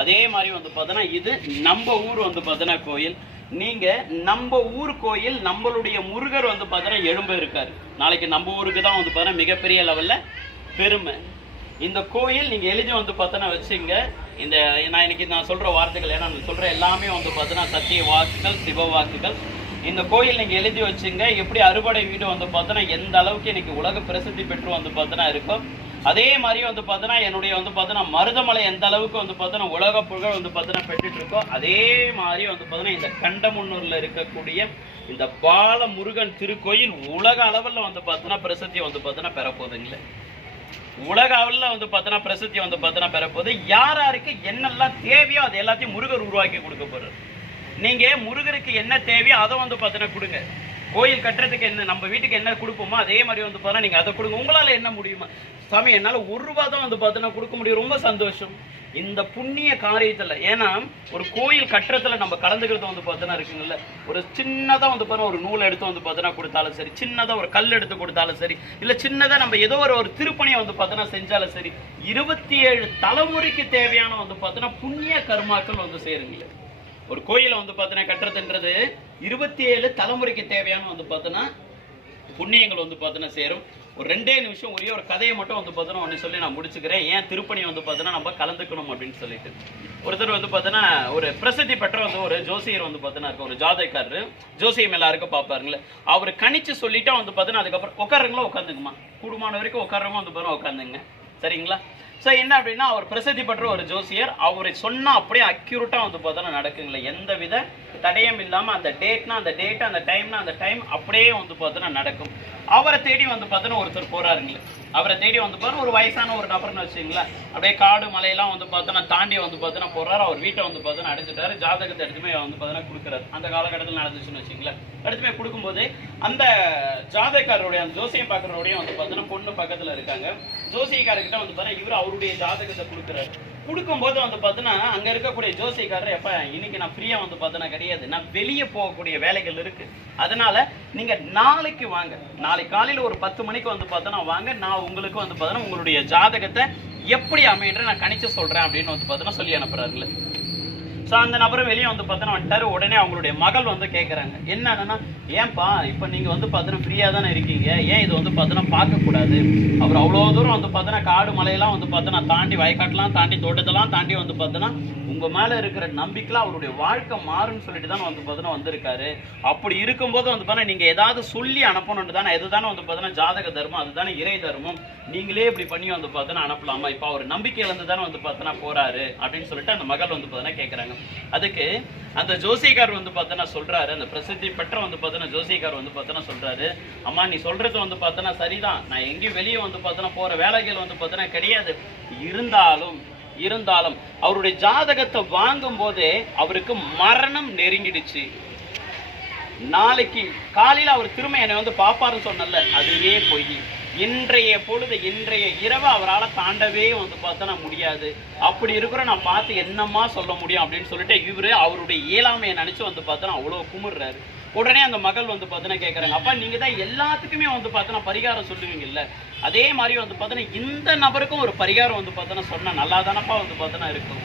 அதே மாதிரி வந்து பார்த்தோன்னா இது நம்ம ஊர் வந்து பார்த்தோன்னா கோயில். நீங்கள் நம்ம ஊர் கோயில் நம்மளுடைய முருகர் வந்து பார்த்தோன்னா எழும்பு இருக்கார். நாளைக்கு நம்ம ஊருக்கு தான் வந்து பார்த்தோன்னா மிகப்பெரிய லெவலில் பெருமை. இந்த கோயில் நீங்கள் எழுதி வந்து பார்த்தோன்னா வச்சுங்க. இந்த நான் இன்னைக்கு நான் சொல்கிற வார்த்தைகள் ஏன்னா நான் சொல்கிற எல்லாமே வந்து பார்த்தோன்னா சத்திய வாக்குகள் சிவ வாக்குகள். இந்த கோயில் நீங்கள் எழுதி வச்சுங்க. எப்படி அறுபடை வீடு வந்து பார்த்தோன்னா எந்த அளவுக்கு இன்னைக்கு உலக பிரசித்தி பெற்று வந்து பார்த்தோன்னா இருக்கோ அதே மாதிரி வந்து பார்த்தோன்னா என்னுடைய வந்து பார்த்தோன்னா மருதமலை எந்த அளவுக்கு வந்து பார்த்தோன்னா உலக புகழ் வந்து பார்த்தோன்னா பெற்றுட்டு இருக்கோ அதே மாதிரி வந்து பார்த்தோன்னா இந்த கண்டமுன்னூர்ல இருக்கக்கூடிய இந்த பால முருகன் திருக்கோயில் உலக அளவில் வந்து பார்த்தோன்னா பிரசித்தி வந்து பார்த்தோன்னா பெறப்போகுதுங்களே. உலக அளவில் வந்து பார்த்தோன்னா பிரசித்தி வந்து பார்த்தோன்னா பெறப்போகுது. யார் யாருக்கு என்னெல்லாம் தேவையோ அது எல்லாத்தையும் முருகர் உருவாக்கி கொடுக்க போகிறார் நீங்க முருகருக்கு என்ன தேவையோ அதை வந்து பார்த்தோன்னா கொடுங்க. கோயில் கட்டுறதுக்கு என்ன நம்ம வீட்டுக்கு என்ன கொடுப்போமோ அதே மாதிரி வந்து பார்த்தா நீங்கள் அதை கொடுங்க. உங்களால் என்ன முடியுமா. சாமி என்னால் ஒரு ரூபா தான் வந்து பார்த்தோன்னா கொடுக்க முடியும். ரொம்ப சந்தோஷம். இந்த புண்ணிய காரியத்தில் ஏன்னா ஒரு கோயில் கட்டுறதுல நம்ம கலந்துக்கிறது வந்து பார்த்தோன்னா இருக்குங்கல்ல ஒரு சின்னதாக வந்து பார்த்தா ஒரு நூல் எடுத்து வந்து பார்த்தோன்னா கொடுத்தாலும் சரி சின்னதாக ஒரு கல் எடுத்து கொடுத்தாலும் சரி இல்லை சின்னதாக நம்ம ஏதோ ஒரு ஒரு திருப்பணியை வந்து பார்த்தோன்னா செஞ்சாலும் சரி இருபத்தி ஏழு தலைமுறைக்கு தேவையான வந்து பார்த்தோன்னா புண்ணிய கர்மாக்கள் வந்து சேருங்க ஒரு கோயிலை வந்து பார்த்தோன்னா கட்டுறதுன்றது இருபத்தி ஏழு தலைமுறைக்கு தேவையான வந்து பார்த்தோன்னா புண்ணியங்கள் வந்து பார்த்தோன்னா சேரும். ஒரு ரெண்டே நிமிஷம் ஒரே ஒரு கதையை மட்டும் வந்து பார்த்தோன்னா ஒன்று சொல்லி நான் முடிச்சுக்கிறேன். ஏன் திருப்பணி வந்து பார்த்தோன்னா நம்ம கலந்துக்கணும் அப்படின்னு சொல்லிட்டு. ஒருத்தர் வந்து பார்த்தோன்னா ஒரு பிரசித்தி பெற்ற வந்து ஒரு ஜோசியர் வந்து பார்த்தோன்னா இருக்க ஒரு ஜாதகக்காரர். ஜோசியம் எல்லாருக்கும் பார்ப்பாருங்களே. அவர் கணிச்சு சொல்லிட்டா வந்து பார்த்தோன்னா அதுக்கப்புறம் உட்காருங்களா உட்காந்துங்கம்மா கூடுமான வரைக்கும் உட்காரவங்க வந்து பாருங்க உட்காந்துங்க சரிங்களா? ஸோ என்ன அப்படின்னா அவர் பிரசித்தி பெற்ற ஒரு ஜோசியர். அவரை சொன்னா அப்படியே அக்யூரட்டாக வந்து பார்த்தோன்னா நடக்குங்களே. எந்த வித தடயம் இல்லாமல் அந்த டேட்னா அந்த டேட் அந்த டைம்னா அந்த டைம் அப்படியே வந்து பார்த்தோன்னா நடக்கும். அவரை தேடி வந்து பார்த்தோன்னா ஒருத்தர் போறாருங்களே. அவரை தேடி வந்து பாருங்க ஒரு வயசான ஒரு நபர்னு வச்சுங்களேன். அப்படியே காடு மலையெல்லாம் வந்து பார்த்தோன்னா தாண்டி வந்து பார்த்தோன்னா போறாரு. அவர் வீட்டை வந்து பார்த்தோன்னா அடைச்சிட்டாரு ஜாதகத்தை எடுத்துமே வந்து பார்த்தோன்னா கொடுக்குறாரு. அந்த காலகட்டத்தில் நடந்துச்சுன்னு வச்சுங்களேன். எடுத்துமே கொடுக்கும்போது அந்த ஜாதகக்காரருடைய அந்த ஜோசியம் பார்க்குறவருடைய வந்து பார்த்தோன்னா பொண்ணு பக்கத்தில் இருக்காங்க. ஜோசியக்காரர்கிட்ட வந்து பார்த்தா இவர் அவருடைய ஜாதகத்தை கொடுக்குறாரு. கொடுக்கும்போது வந்து பார்த்தோன்னா அங்கே இருக்கக்கூடிய ஜோசிக்காரர் எப்போ இன்னைக்கு நான் ஃப்ரீயாக வந்து பார்த்தோன்னா கிடையாது. நான் வெளியே போகக்கூடிய வேலைகள் இருக்கு. அதனால நீங்க நாளைக்கு வாங்க. நாளைக்கு காலையில் ஒரு பத்து மணிக்கு வந்து பார்த்தோன்னா வாங்க. நான் உங்களுக்கு வந்து பார்த்தோன்னா உங்களுடைய ஜாதகத்தை எப்படி அமையன்ற நான் கணிச்சு சொல்கிறேன் அப்படின்னு வந்து பார்த்தோன்னா சொல்லி அனுப்புறாருல ஸோ அந்த நபரும் வெளியே வந்து பார்த்தோன்னா வந்துட்டாரு உடனே அவங்களுடைய மகள் வந்து கேட்குறாங்க என்னன்னா ஏன்பா இப்போ நீங்கள் வந்து பார்த்தோன்னா ஃப்ரீயாக தானே இருக்கீங்க ஏன் இது வந்து பார்த்தோன்னா பார்க்கக்கூடாது அவர் அவ்வளோ தூரம் வந்து பார்த்தோன்னா காடு மலையெல்லாம் வந்து பார்த்தோன்னா தாண்டி வயக்காட்டெல்லாம் தாண்டி தோட்டத்தெல்லாம் தாண்டி வந்து பார்த்தோன்னா உங்கள் மேலே இருக்கிற நம்பிக்கையில் அவருடைய வாழ்க்கை மாறும்னு சொல்லிட்டு தானே வந்து பார்த்தோன்னா வந்திருக்காரு அப்படி இருக்கும்போது வந்து பார்த்தோன்னா நீங்கள் ஏதாவது சொல்லி அனுப்பணுன்ட்டு தானே இதுதானே வந்து பார்த்தோன்னா ஜாதக தர்மம் அதுதானே இறை தர்மம் நீங்களே இப்படி பண்ணி வந்து பார்த்தோன்னா அனுப்பலாமா இப்போ அவர் நம்பிக்கையிலேருந்து தானே வந்து பார்த்தோன்னா போகிறாரு அப்படின்னு சொல்லிட்டு அந்த மகள் வந்து பார்த்தோன்னா கேட்குறாங்க அதுக்கு அந்த ஜோசியக்கார் வந்து பார்த்தோன்னா சொல்றாரு அந்த பிரசித்தி பெற்ற வந்து பார்த்தோன்னா ஜோசியக்கார் வந்து பார்த்தோன்னா சொல்றாரு அம்மா நீ சொல்றது வந்து பார்த்தோன்னா சரிதான். நான் எங்கேயும் வெளியே வந்து பார்த்தோன்னா போற வேலைகள் வந்து பார்த்தோன்னா கிடையாது. இருந்தாலும் இருந்தாலும் அவருடைய ஜாதகத்தை வாங்கும் போதே அவருக்கு மரணம் நெருங்கிடுச்சு. நாளைக்கு காலையில அவர் திரும்ப என்னை வந்து பாப்பாருன்னு சொன்னல அதுவே பொய். இன்றைய பொழுது இன்றைய இரவு அவரால் தாண்டவே வந்து பார்த்தா முடியாது. அப்படி இருக்கிற நான் பார்த்து என்னம்மா சொல்ல முடியும் அப்படின்னு சொல்லிட்டு இவரு அவருடைய இயலாமையை நினச்சி வந்து பார்த்தா அவ்வளோ குமுறுறாரு. உடனே அந்த மகள் வந்து பார்த்தோன்னா கேட்குறாங்க அப்பா நீங்கள் தான் எல்லாத்துக்குமே வந்து பார்த்தோன்னா பரிகாரம் சொல்லுவீங்கல்ல? அதே மாதிரி வந்து பார்த்தோன்னா இந்த நபருக்கும் ஒரு பரிகாரம் வந்து பார்த்தோன்னா சொன்னால் நல்லா தானப்பா வந்து பார்த்தோன்னா இருக்கும்.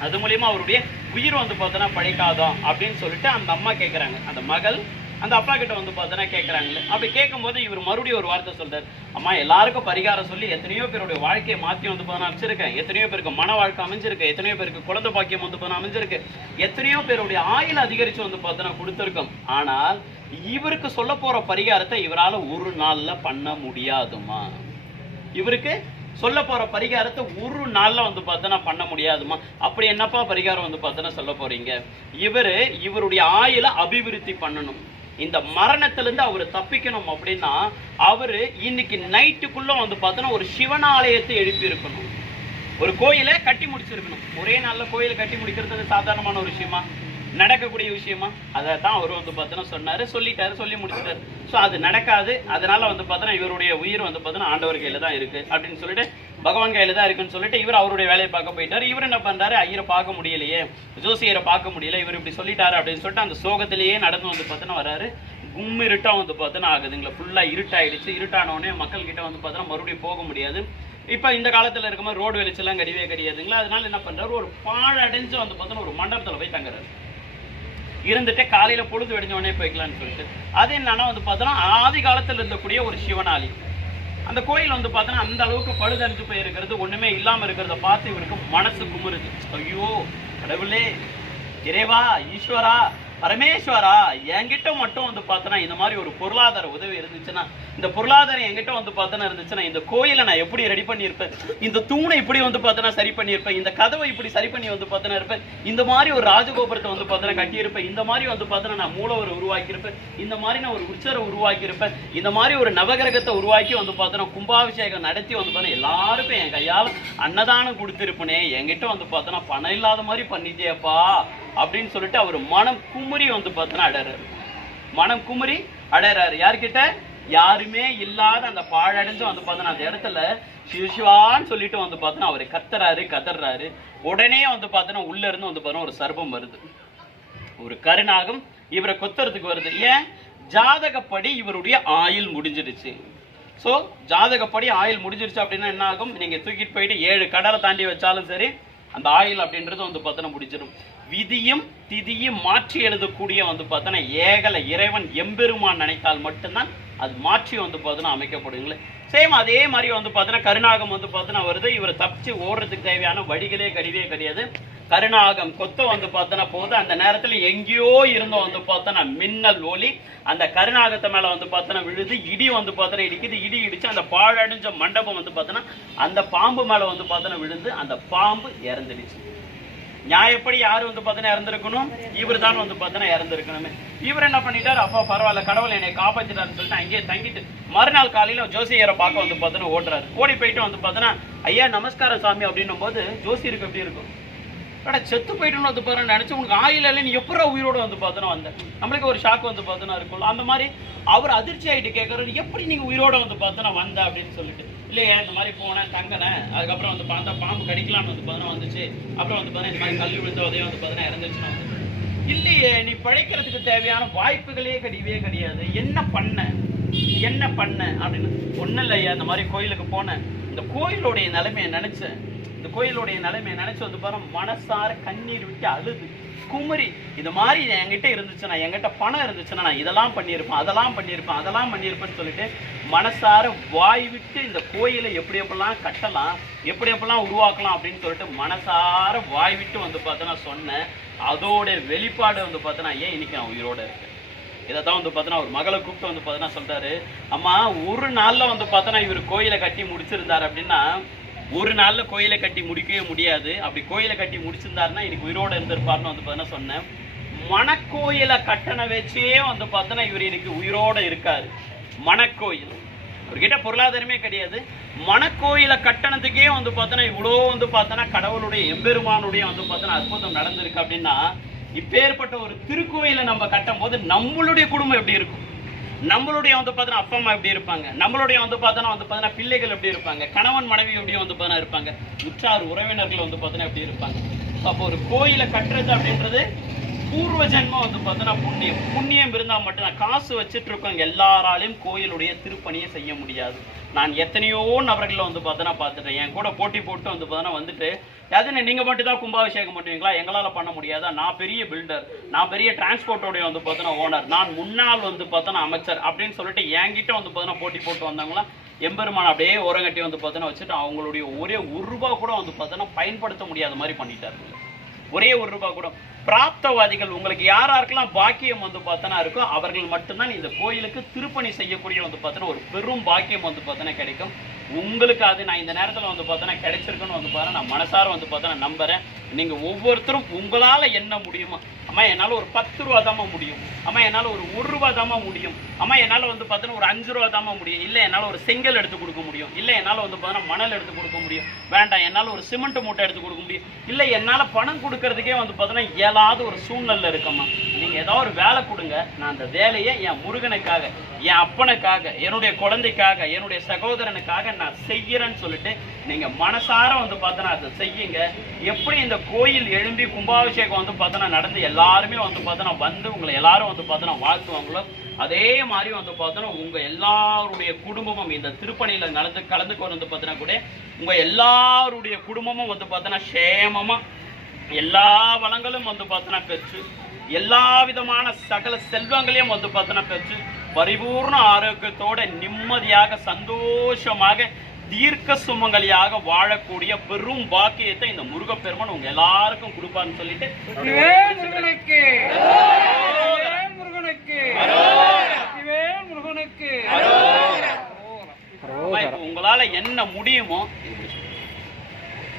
அது மூலியமாக அவருடைய உயிர் வந்து பார்த்தோன்னா பழைக்காதான் அப்படின்னு சொல்லிட்டு அந்த அம்மா கேட்குறாங்க அந்த மகள் அந்த அப்பா கிட்ட வந்து பார்த்தோன்னா கேட்குறாங்களே அப்படி கேட்கும்போது இவர் மறுபடியும் ஒரு வார்த்தை சொல்றாரு. அம்மா எல்லாருக்கும் பரிகாரம் சொல்லி எத்தனையோ பேருடைய வாழ்க்கையை மாற்றி வந்து பார்த்தா அமைச்சிருக்கேன் எத்தனையோ பேருக்கு மன வாழ்க்கை அமைஞ்சிருக்கு. எத்தனையோ பேருக்கு குழந்தை பாக்கியம் வந்து பார்த்தா அமைஞ்சிருக்கு. எத்தனையோ பேருடைய ஆயுள் அதிகரிச்சு வந்து பார்த்தோன்னா கொடுத்துருக்கோம். ஆனால் இவருக்கு சொல்ல போற பரிகாரத்தை இவரால ஒரு நாள்ல பண்ண முடியாதுமா இவருக்கு சொல்ல போற பரிகாரத்தை ஒரு நாள்ல வந்து பார்த்தோன்னா பண்ண முடியாதுமா அப்படி என்னப்பா பரிகாரம் வந்து பார்த்தோன்னா சொல்ல போறீங்க? இவரு இவருடைய ஆயுள அபிவிருத்தி பண்ணணும். இந்த மரணத்துல இருந்து அவர் தப்பிக்கணும் அப்படின்னா அவரு இன்னைக்கு நைட்டுக்குள்ள வந்து பார்த்தோன்னா ஒரு சிவனாலயத்தை எழுப்பி இருக்கணும் ஒரு கோயிலை கட்டி முடிச்சிருக்கணும். ஒரே நாள்ல கோயிலை கட்டி முடிக்கிறது சாதாரணமான ஒரு விஷயமா? நடக்கக்கூடிய விஷயமா? அதை தான் அவர் வந்து பார்த்தோன்னா சொன்னாரு சொல்லிட்டாரு சொல்லி முடிச்சிட்டாரு. ஸோ அது நடக்காது. அதனால வந்து பார்த்தோன்னா இவருடைய உயிர் வந்து பார்த்தோன்னா ஆண்டவர் கையில் தான் இருக்கு அப்படின்னு சொல்லிட்டு பகவான் கையில் தான் இருக்குன்னு சொல்லிட்டு இவர் அவருடைய வேலையை பார்க்க போயிட்டார். இவர் என்ன பண்ணுறாரு ஐயரை பார்க்க முடியலையே. ஜோசியரை பார்க்க முடியல. இவர் இப்படி சொல்லிட்டாரு அப்படின்னு சொல்லிட்டு அந்த சோகத்திலேயே நடந்து வந்து பார்த்தோன்னா வராரு. கும்மிருட்டா வந்து பார்த்தோன்னா ஆகுதுங்களா. ஃபுல்லாக இருட்டாயிடுச்சு. இருட்டான மக்கள்கிட்ட மக்கள் கிட்ட வந்து பார்த்தோன்னா மறுபடியும் போக முடியாது. இப்போ இந்த காலத்தில் இருக்க மாதிரி ரோடு வெளிச்செல்லாம் கிடையவே கிடையாதுங்களா. அதனால என்ன பண்ணுறாரு ஒரு பாழடைஞ்சு வந்து பார்த்தோன்னா ஒரு மண்டபத்தில் போய் தங்குறாரு. இருந்துட்டு காலையில் பொழுது வெடிஞ்ச உடனே போய்க்கலாம்னு சொல்லிட்டு. அது என்னன்னா வந்து பார்த்தோன்னா ஆதி காலத்தில் இருந்தக்கூடிய ஒரு சிவனாலி. அந்த கோயில் வந்து பார்த்தோன்னா அந்த அளவுக்கு பழுதறிஞ்சு போயிருக்கிறது ஒன்றுமே ஒண்ணுமே இல்லாம இருக்கிறத பார்த்து இவருக்கு மனசு குமுறுது. ஐயோ கடவுளே இறைவா ஈஸ்வரா பரமேஸ்வரா என்கிட்ட மட்டும் வந்து பார்த்தோன்னா இந்த மாதிரி ஒரு பொருளாதார உதவி இருந்துச்சுன்னா இந்த பொருளாதாரம் என்கிட்ட வந்து பார்த்தோன்னா இருந்துச்சுன்னா இந்த கோயிலை நான் எப்படி ரெடி பண்ணியிருப்பேன்? இந்த தூணை இப்படி வந்து பார்த்தோன்னா சரி பண்ணியிருப்பேன்? இந்த கதவை இப்படி சரி பண்ணி வந்து பார்த்தோன்னா இருப்பேன்? இந்த மாதிரி ஒரு ராஜகோபுரத்தை வந்து பார்த்தோன்னா கட்டியிருப்பேன். இந்த மாதிரி வந்து பார்த்தோன்னா நான் மூலவரை உருவாக்கியிருப்பேன். இந்த மாதிரி நான் ஒரு உச்சரை உருவாக்கியிருப்பேன். இந்த மாதிரி ஒரு நவகிரகத்தை உருவாக்கி வந்து பார்த்தோன்னா கும்பாபிஷேகம் நடத்தி வந்து பார்த்தோன்னா எல்லாருக்கும் என் கையால் அன்னதானம் கொடுத்துருப்பனே. என்கிட்ட வந்து பார்த்தோன்னா பணம் இல்லாத மாதிரி பண்ணிட்டேப்பா. அப்படின்னு சொல்லிட்டு அவர் மனம் குமுறி வந்து பார்த்தோன்னா அடறாரு. மனம் குமுறி அடறாரு. யார்கிட்ட? யாருமே இல்லாத அந்த பாழடைஞ்சு வந்து பார்த்தோன்னா அந்த இடத்துல சிவசிவான்னு சொல்லிட்டு வந்து பார்த்தோன்னா அவர் கத்துறாரு கதறாரு உடனே வந்து பார்த்தோன்னா உள்ள இருந்து வந்து பார்த்தோன்னா ஒரு சர்பம் வருது. ஒரு கருநாகம் இவரை கொத்துறதுக்கு வருது. ஏன்? ஜாதகப்படி இவருடைய ஆயுள் முடிஞ்சிருச்சு. ஸோ ஜாதகப்படி ஆயுள் முடிஞ்சிருச்சு அப்படின்னா என்ன ஆகும்? நீங்கள் தூக்கிட்டு போயிட்டு ஏழு கடலை தாண்டி வச்சாலும் சரி அந்த ஆயுள் அப்படின்றது வந்து பார்த்தோன்னா முடிச்சிடும் விதியும் திதியும் மாற்றி எழுதக்கூடிய வந்து பார்த்தோன்னா ஏகல இறைவன் எம்பெருமான் நினைத்தால் மட்டும்தான் அது மாற்றி வந்து பார்த்தோன்னா அமைக்கப்படுங்களே சேம் அதே மாதிரி வந்து பார்த்தோன்னா கருநாகம் வந்து பார்த்தோன்னா வருது. இவர் தப்பிச்சு ஓடுறதுக்கு தேவையான வழிகளே கிடையவே கிடையாது. கருநாகம் கொத்த வந்து பார்த்தோன்னா போது அந்த நேரத்தில் எங்கேயோ இருந்தோ வந்து பார்த்தோன்னா மின்னல் ஒலி அந்த கருநாகத்தை மேலே வந்து பார்த்தோன்னா விழுது. இடி வந்து பார்த்தோன்னா இடிக்குது. இடி இடிச்சு அந்த பாழடைஞ்ச மண்டபம் வந்து பார்த்தோன்னா அந்த பாம்பு மேலே வந்து பார்த்தோன்னா விழுந்து அந்த பாம்பு இறந்துடுச்சு. நியாயப்படி யார் வந்து பார்த்தோன்னா இறந்துருக்கணும்? இவர் தான் வந்து பார்த்தோன்னா இறந்துருக்கணுமே இவர் என்ன பண்ணிட்டார்? அப்பா பரவாயில்ல கடவுள் என்னை காப்பாற்றிட்டாருன்னு சொல்லிட்டு அங்கேயே தங்கிட்டு மறுநாள் காலையில் ஜோசியரை பார்க்க வந்து பார்த்தோன்னா ஓடுறாரு. ஓடி போயிட்டு வந்து பார்த்தோன்னா ஐயா நமஸ்காரம் சாமி அப்படின்னும் போது ஜோசியருக்கு எப்படி இருக்கும்? அட செத்து போயிட்டுன்னு வந்து பாருன்னு நினச்சி உனக்கு ஆயில் இல்லை நீ எப்படா உயிரோட வந்து பார்த்தோன்னா வந்த? நம்மளுக்கு ஒரு ஷாக் வந்து பார்த்தோன்னா இருக்கும்ல. அந்த மாதிரி அவர் அதிர்ச்சி ஆகிட்டு கேட்கறது எப்படி நீங்கள் உயிரோட வந்து பார்த்தோன்னா வந்த? அப்படின்னு சொல்லிட்டு. இல்லையே இந்த மாதிரி போனேன் தங்கினேன். அதுக்கப்புறம் வந்து பார்த்தா பாம்பு கடிக்கலாம்னு வந்து பார்த்தோன்னா வந்துச்சு. அப்புறம் வந்து பார்த்தா இந்த மாதிரி கல் விழுந்த உதயம் வந்து பார்த்தோன்னா இறந்துச்சுன்னா வந்து இல்லையே நீ பிழைக்கிறதுக்கு தேவையான வாய்ப்புகளே கிடையவே கிடையாது. என்ன பண்ண? என்ன பண்ண? அப்படின்னு ஒன்றும் இல்லையா இந்த மாதிரி கோயிலுக்கு போனேன். இந்த கோயிலுடைய நிலைமையை நினச்சேன். இந்த கோயிலுடைய நிலைமையை நினைச்சு வந்து பாருங்க மனசார கண்ணீர் விட்டு அழுது. குமரி இது மாதிரி என்கிட்ட இருந்துச்சுன்னா என்கிட்ட பணம் இருந்துச்சுன்னா நான் இதெல்லாம் பண்ணியிருப்பேன் அதெல்லாம் பண்ணியிருப்பேன் அதெல்லாம் பண்ணியிருப்பேன்னு சொல்லிட்டு மனசார வாய் விட்டு இந்த கோயிலை எப்படி எப்படிலாம் கட்டலாம் எப்படி எப்படிலாம் உருவாக்கலாம் அப்படின்னு சொல்லிட்டு மனசார வாய் விட்டு வந்து பார்த்தோன்னா சொன்னேன். அதோட வெளிப்பாடு வந்து பார்த்தோன்னா ஏன் இன்னைக்கு நான் உயிரோட இருக்கேன்? இதை தான் வந்து பார்த்தோன்னா ஒரு மகளை கூப்பிட்டு வந்து பார்த்தோன்னா சொல்கிறாரு அம்மா ஒரு நாளில் வந்து பார்த்தோன்னா இவர் கோயிலை கட்டி முடிச்சிருந்தார் அப்படின்னா ஒரு நாளில் கோயிலை கட்டி முடிக்கவே முடியாது. அப்படி கோயிலை கட்டி முடிச்சிருந்தாருன்னா இன்னைக்கு உயிரோடு இருந்திருப்பாருன்னு வந்து பார்த்தீங்கன்னா சொன்னேன். மணக்கோயிலை கட்டண வச்சே வந்து பார்த்தோன்னா இவர் இன்னைக்கு உயிரோட இருக்காரு. மணக்கோயில். அவர்கிட்ட பொருளாதாரமே கிடையாது. மணக்கோயிலை கட்டணத்துக்கே வந்து பார்த்தோன்னா இவ்வளோ வந்து பார்த்தோன்னா கடவுளுடைய எம்பெருமானுடைய வந்து பார்த்தோன்னா அற்புதம் நடந்திருக்கு அப்படின்னா இப்பேற்பட்ட ஒரு திருக்கோயிலை நம்ம கட்டும் போது நம்மளுடைய குடும்பம் எப்படி இருக்கும்? நம்மளுடைய வந்து பார்த்தோன்னா அப்பா அம்மா எப்படி இருப்பாங்க? நம்மளுடைய வந்து பார்த்தோன்னா வந்து பார்த்தோன்னா பிள்ளைகள் எப்படி இருப்பாங்க? கணவன் மனைவி எப்படி வந்து பார்த்தோன்னா இருப்பாங்க? உற்றார் உறவினர்கள் வந்து பார்த்தோன்னா எப்படி இருப்பாங்க? அப்போ ஒரு கோயிலை கட்டுறது அப்படின்றது பூர்வ ஜென்மம் வந்து பார்த்தோன்னா புண்ணியம். புண்ணியம் இருந்தால் மட்டும்தான். காசு வச்சுட்டு இருக்கவங்க எல்லாராலையும் கோயிலுடைய திருப்பணியை செய்ய முடியாது. நான் எத்தனையோ நபர்களை வந்து பார்த்தோன்னா பார்த்துட்டேன். என் கூட போட்டி போட்டு வந்து பார்த்தோன்னா வந்துட்டு யாதுன்னு நீங்கள் மட்டும் தான் கும்பாபிஷேகம் பண்ணுவீங்களா? எங்களால் பண்ண முடியாதா? நான் பெரிய பில்டர் நான் பெரிய டிரான்ஸ்போர்ட்டோடைய வந்து பார்த்தோன்னா ஓனர் நான் முன்னாள் வந்து பார்த்தோன்னா அமைச்சர் அப்படின்னு சொல்லிட்டு என்கிட்ட வந்து பார்த்தோன்னா போட்டி போட்டு வந்தாங்களா எம்பெருமான் அப்படியே ஓரங்கட்டி வந்து பார்த்தோன்னா வச்சுட்டு அவங்களுடைய ஒரே ஒரு ரூபா கூட வந்து பார்த்தோன்னா பயன்படுத்த முடியாத மாதிரி பண்ணிட்டாருங்க ஒரே ஒரு ரூபாய் கூட. பிராப்தவாதிகள் உங்களுக்கு யார் யாருக்கெல்லாம் பாக்கியம் வந்து பார்த்தோன்னா இருக்கோ அவர்கள் மட்டும்தான் இந்த கோயிலுக்கு திருப்பணி செய்யக்கூடிய வந்து பார்த்தோன்னா ஒரு பெரும் பாக்கியம் வந்து பார்த்தோன்னா கிடைக்கும். உங்களுக்கு அது நான் இந்த நேரத்தில் வந்து பார்த்தோன்னா கிடைச்சிருக்குன்னு வந்து பார்த்தா நான் மனசார வந்து பார்த்தோன்னா நம்புறேன். நீங்கள் ஒவ்வொருத்தரும் உங்களால் என்ன முடியுமோ அம்மா என்னால் ஒரு பத்து ரூபா தாம்மா முடியும். அம்மா என்னால் ஒரு ஒரு ரூபா தாம்மா முடியும். அம்மா என்னால் வந்து பார்த்தோன்னா ஒரு அஞ்சு ரூபா தாம்மா முடியும். இல்லை என்னால் ஒரு செங்கல் எடுத்து கொடுக்க முடியும். இல்லை என்னால் வந்து பார்த்தோன்னா மணல் எடுத்து கொடுக்க முடியும். வேண்டாம் என்னால் ஒரு சிமெண்ட் மூட்டை எடுத்து கொடுக்க முடியும். இல்லை என்னால் பணம் கொடுக்கறதுக்கே வந்து பார்த்தோன்னா இயலாத ஒரு சூழ்நிலை இருக்கம்மா. நீங்கள் ஏதாவது ஒரு வேலை கொடுங்க. நான் அந்த வேலையை என் முருகனுக்காக என் அப்பனுக்காக என்னுடைய குழந்தைக்காக என்னுடைய சகோதரனுக்காக நான் செய்கிறேன்னு சொல்லிட்டு நீங்கள் மனசார வந்து பார்த்தோன்னா அதை செய்யுங்க. எப்படி இந்த கோயில் எழும்பி கும்பாபிஷேகம் வந்து பார்த்தோன்னா நடந்து எல்லாருமே வந்து பார்த்தோன்னா வந்து உங்களை எல்லாரும் வந்து பார்த்தோன்னா வாழ்த்துவாங்களோ அதே மாதிரி வந்து பார்த்தோன்னா உங்கள் எல்லாருடைய குடும்பமும் இந்த திருப்பணியில் நடந்து கலந்து கொண்டு வந்து பார்த்தோன்னா கூட உங்கள் எல்லாருடைய குடும்பமும் வந்து பார்த்தோன்னா சேமமாக எல்லா வளங்களும் வந்து பார்த்தோன்னா பெற்று எல்லா விதமான சகல செல்வங்களையும் வந்து பார்த்தோன்னா பெற்று பரிபூர்ண ஆரோக்கியத்தோட நிம்மதியாக சந்தோஷமாக தீர்க்க சுமங்கலியாக வாழக்கூடிய பெரும் பாக்கியத்தை இந்த முருகப்பெருமான் உங்க எல்லாருக்கும் கொடுப்பாருன்னு சொல்லிட்டு முருகனுக்கு. முருகனுக்கு. முருகனுக்கு. உங்களால என்ன முடியுமோ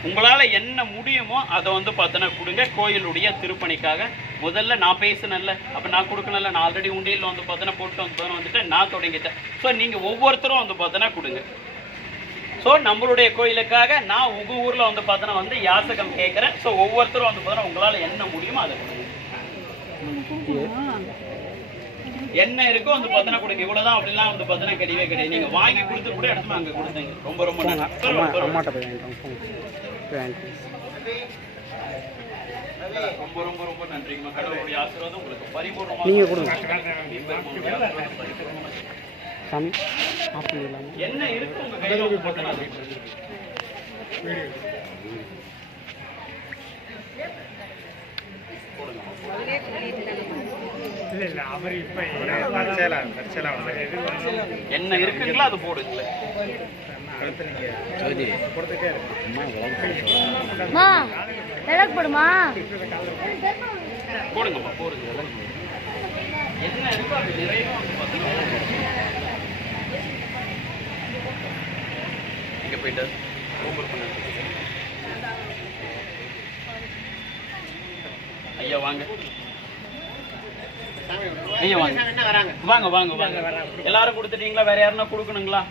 உங்களால என்ன முடியுமோ அதை வந்து பார்த்தோன்னா கொடுங்க. கோயிலுடைய திருப்பணிக்காக முதல்ல நான் பேசினேன்ல. அப்ப நான் கொடுக்கணும்ல. நான் ஆல்ரெடி உண்டியல்ல வந்து பார்த்தோன்னா போட்டு வந்து வந்துட்டு நான் தொடங்கிட்டேன். ஸோ நீங்க ஒவ்வொருத்தரும் வந்து பார்த்தோன்னா கொடுங்க. ஸோ நம்மளுடைய கோயிலுக்காக நான் உங்க ஊர்ல வந்து பார்த்தோன்னா வந்து யாசகம் கேட்குறேன் ஸோ ஒவ்வொருத்தரும் வந்து பார்த்தோன்னா உங்களால என்ன முடியுமோ அதை கொடுங்க. என்ன இருக்கோ வந்து பார்த்தோன்னா கொடுங்க. இவ்வளவுதான் அப்படிலாம் வந்து பார்த்தோன்னா கிடையவே கிடையாது. நீங்க வாங்கி கொடுத்து கூட இடத்துல அங்க கொடுத்தீங்க ரொம்ப ரொம்ப நன்றி. ரொம்ப ரொம்ப ரொம்ப நன்றிங்கம்மா. கடவுளுடைய ஆசீர்வாதம் உங்களுக்கு பரிபூர்ணமாக நீங்க கொடுங்க. சாமி ஆஃப் பண்ணிடலாமா என்ன இருக்கு உங்க கையில? அது என்ன இருக்குங்களோ அது போடுங்களேன். மா விளக்கு போடுமா? போடுங்கம்மா போடுங்க என்ன இருக்கோ அது நிறைய வந்து பார்த்தோன்னா ஒர்க் ஐயா வாங்க. ஐயா வாங்க. வாங்க வாங்க வாங்க. எல்லாரும் கொடுத்துட்டீங்களா? வேற யாருன்னா கொடுக்கணுங்களா?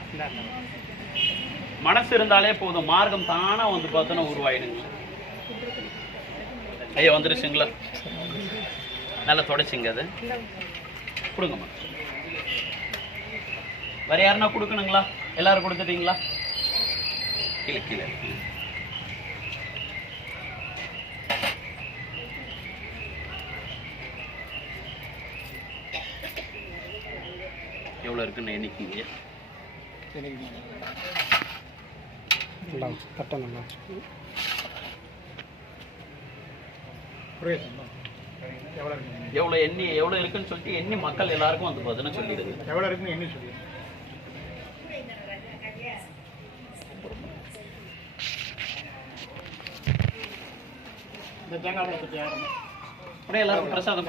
மனசு இருந்தாலே போதும். மார்க்கம் தானா வந்து பார்த்தோன்னா உருவாயிடுங்க. ஐயா வந்துருச்சுங்களா? நல்லா தொடச்சிங்க அது. கொடுங்கம்மா. வேற யாருன்னா கொடுக்கணுங்களா? எல்லாரும் கொடுத்துட்டீங்களா? கீழே கீழே எவ்வளோ இருக்குன்னு எண்ணிக்கிங்க? நல்லா தட்டை நல்லா எவ்வளோ எண்ணி எவ்வளோ இருக்குன்னு சொல்லிட்டு எண்ணி மக்கள் எல்லாருக்கும் வந்து பார்த்தீங்கன்னா சொல்லிடுது எவ்வளவு இருக்குன்னு எண்ணி சொல்லிடுது தேங்காய் பழத்தை அப்படியே எல்லாரும் பிரசாதம்